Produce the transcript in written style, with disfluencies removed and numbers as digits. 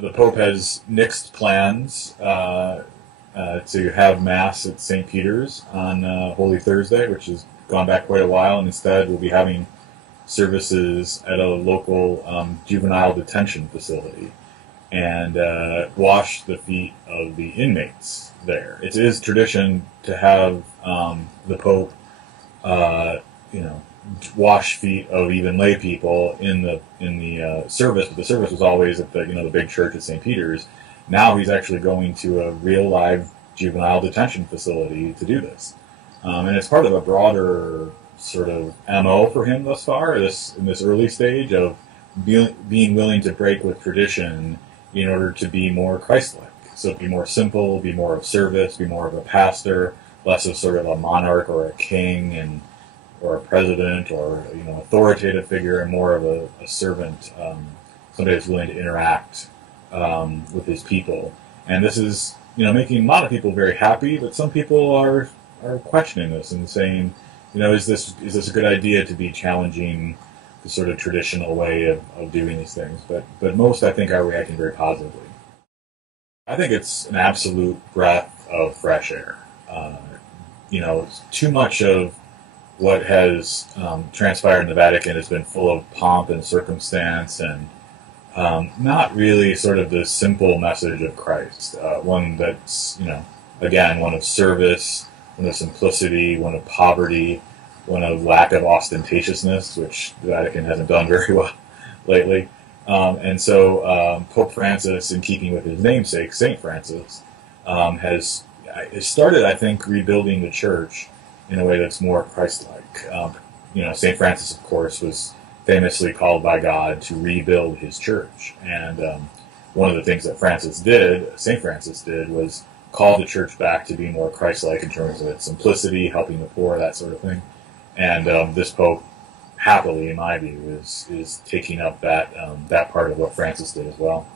The Pope has nixed plans to have Mass at St. Peter's on Holy Thursday, which has gone back quite a while, and instead we'll be having services at a local juvenile detention facility and wash the feet of the inmates there. It is tradition to have the Pope, wash feet of even lay people in the service. But the service was always at the big church at St. Peter's. Now he's actually going to a real live juvenile detention facility to do this, and it's part of a broader sort of MO for him thus far. In this early stage of being willing to break with tradition in order to be more Christ-like. So be more simple, be more of service, be more of a pastor, less of sort of a monarch or a king or a president or authoritative figure, and more of a servant, somebody that's willing to interact with his people. And this is making a lot of people very happy, but some people are questioning this and saying, is this a good idea to be challenging the sort of traditional way of doing these things? But most, I think, are reacting very positively. I think it's an absolute breath of fresh air. Too much of what has transpired in the Vatican has been full of pomp and circumstance and not really sort of the simple message of Christ. One that's, again, one of service, one of simplicity, one of poverty, one of lack of ostentatiousness, which the Vatican hasn't done very well lately. And so Pope Francis, in keeping with his namesake, St. Francis, has started, I think, rebuilding the church in a way that's more Christ-like. St. Francis, of course, was famously called by God to rebuild his church. And one of the things that St. Francis did, was call the church back to be more Christ-like in terms of its simplicity, helping the poor, that sort of thing. And this Pope, happily, in my view, is taking up that part of what Francis did as well.